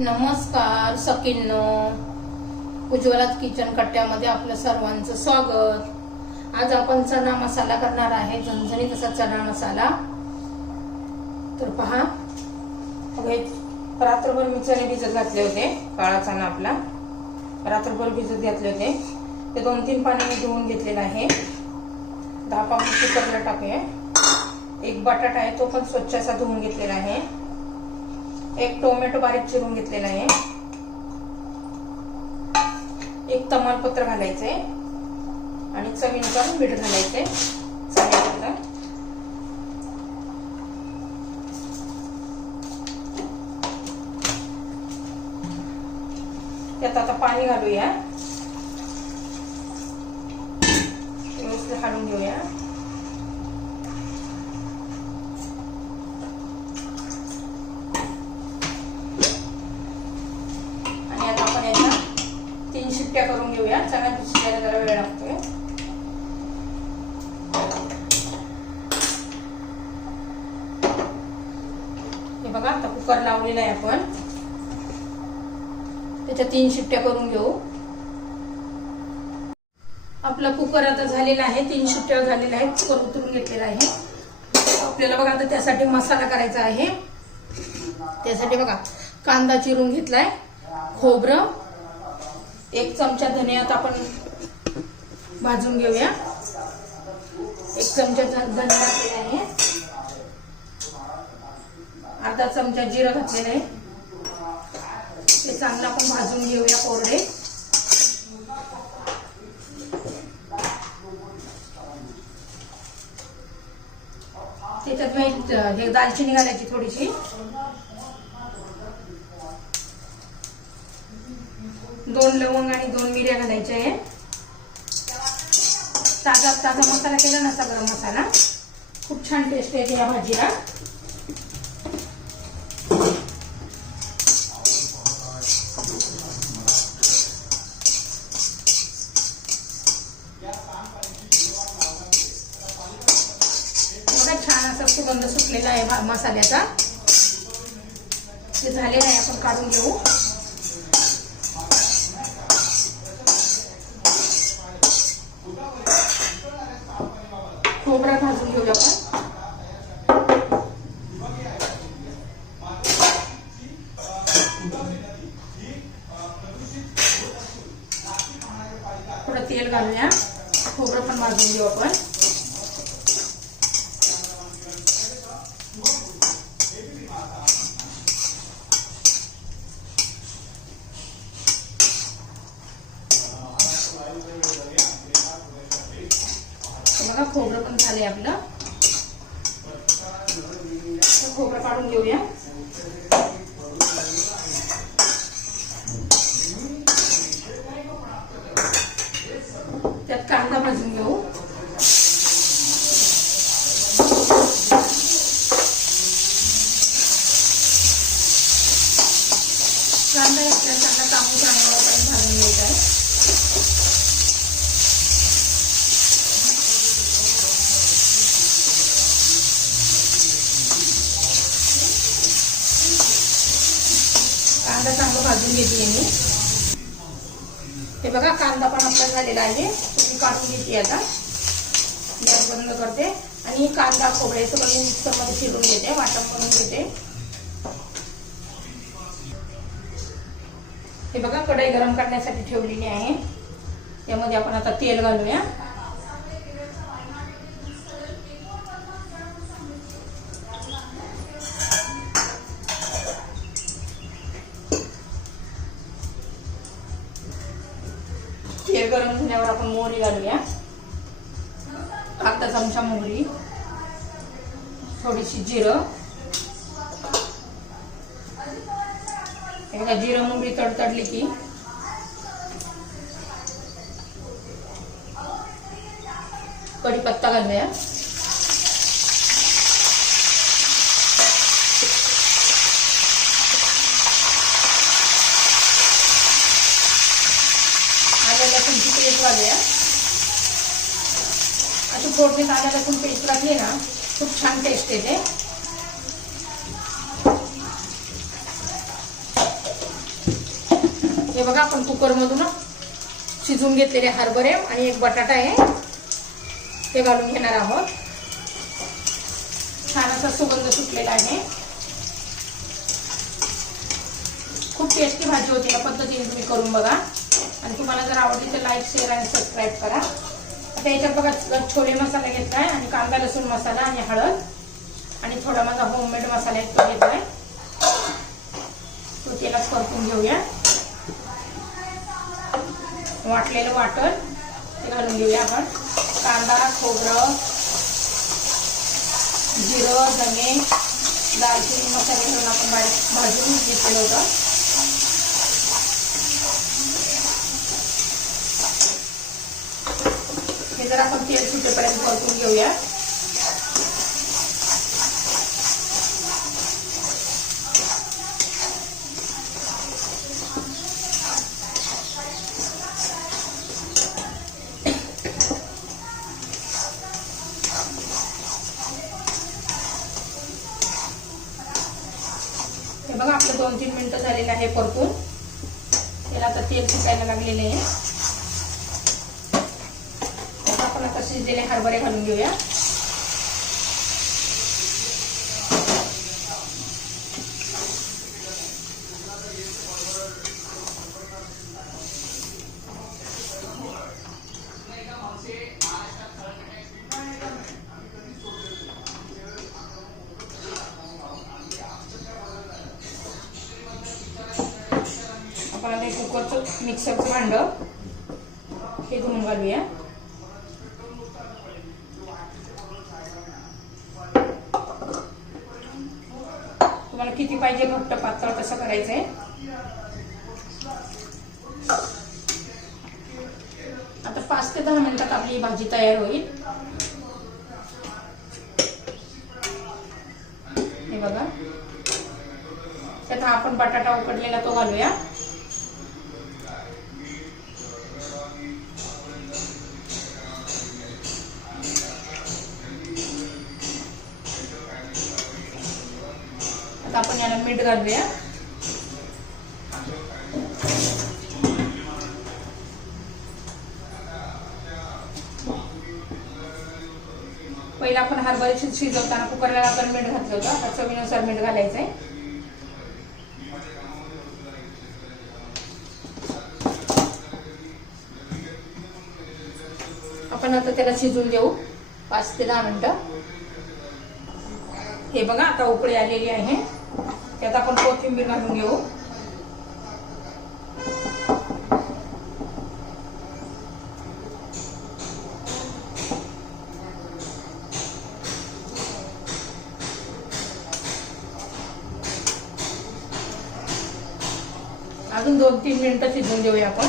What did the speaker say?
नमस्कार सकिन्नो उज्ज्वलात किचन कट्ट्यामध्ये आपलं सर्वांचं स्वागत. आज आपण चणा मसाला करणार आहे झणझणीत असा चणा मसाला. तर पहा. बघा, रात्रभर मी चणे भिजत घातले होते काळा चणा आपला. रात्रभर भिजत घातले होते. ते दोन तीन पाण्याने धुवून घेतलेलं आहे. दहा पाऊस कुकरला टाकूया. एक बटाटा आहे तो पण स्वच्छ असा धुवून घेतलेला आहे. एक टोमॅटो बारीक चिरून घेतलेला आहे. एक तमालपत्र घालायचंय आणि चवीनुसार मीठ घालायचंय. त्यात आता पाणी घालूया. व्यवस्थित घालून घेऊया आणि आता आपण याच्या तीन शिट्ट्या करून घेऊया. चणा शिजायला जरा वेळ लागतोय. हे बघा आता कुकर लावलेला आहे आपण. त्याच्या तीन शिट्ट्या करून घेऊ. आपला कुकर आता झालेला आहे तीन शिट्ट्या झालेल्या आहेत. कुकर उतरून घेतलेला आहे. आपल्याला बघा आता त्यासाठी मसाला करायचा आहे. त्यासाठी बघा कांदा चिरून घेतलाय खोबरं एक चमचा धनियात आपण भाजून घेऊया. एक चमचा ध- धने आहे. अर्धा चमचा जिरं घातलेलं आहे. ते चांगलं आपण भाजून घेऊया कोरडे. त्याच्यात मी हे दालचिनी घालायची थोडीशी. दोन लवंग आणि दोन मिऱ्या घालायच्या आहे. ताजा ताजा मसाला केला ना गरम मसाला. खूप छान टेस्ट येते या भाजीला. एवढा छान असा सुगंध सुटलेला आहे मसाल्याचा. ते झालेला आहे आपण काढून घेऊ. खोबरा भाजून घेऊया आपण थोडं तेल घालूया खोबरं पण भाजून घेऊ आपण तर बघा खोबरं पण झालंय आपलं तर खोबरं काढून घेऊया. कांदा चांगला भाजून घेते मी. हे बघा कांदा पण आपला झालेला आहे. मी काढून घेते आता. गॅस बंद करते. आणि कांदा खोबरे सगळं मी मिक्सरमध्ये शिरून घेते वाटप करून घेते. हे बघा कढई गरम करण्यासाठी ठेवलेली आहे. यामध्ये आपण आता तेल घालूया. गरम झाल्यावर आपण मोहरी घालूया. अर्धा चमचा मोहरी. थोडीशी जिरं. एकदा जिरं मोहरी तडतडली की. कढीपत्ता घालूया. घालूया अशी फोडणी आलं लसूण पेस्ट लागली ना खूप छान टेस्ट येते हे बघा आपण कुकरमधून शिजून घेतलेले हरभरे आणि एक बटाटा आहे. ते घालून घेणार आहोत. छान असा सुगंध सुटलेला आहे. खूप टेस्टी भाजी होती या पद्धतीने तुम्ही करून बघा. आणि तुम्हाला जर आवडली तर लाईक शेअर आणि सबस्क्राईब करा. आता याच्यात बघा छोले मसाला आहे आणि कांदा लसूण मसाला आणि हळद आणि थोडा माझा होममेड मसाला एक तो आहे तो तेलात परतून घेऊया. वाटलेलं वाटण ते घालून घेऊया आपण. कांदा खोबरं जिरं धने दालचिनी मसाले घेऊन आपण बारीक भाजून घेतलेलं होतं. जर आपण तेल सुटेपर्यंत परतून घेऊया. हे बघा आपलं दोन तीन मिनिटं झालेलं आहे परतून. त्याला आता तेल सुकायला लागलेले आहे आता आपण आता शिजलेले हरभरे घालून घेऊया. आपण आता कुकरचं मिक्सरचं भांड हे धुवून घालूया. तुम्हाला किती पाहिजे घट्ट पातळ कसं करायचंय? आता पाच ते दहा मिनिटात आपली ही भाजी तयार होईल. हे बघा. त्यात आपण बटाटा उकडलेला तो घालूया. आता आपण याला मीठ घालूया. पहिला आपण हरभरे शिजवताना कुकरला आपण मीठ घातलं होतं. आता चवीनुसार मीठ घालायचंय. आपण आता त्याला शिजून देऊ. पाच ते दहा मिनटं. हे बघा आता उकळी आलेली आहे. त्यात आपण कोथिंबीर घालून घेऊ. अजून दोन तीन मिनिटं शिजवून देऊया आपण.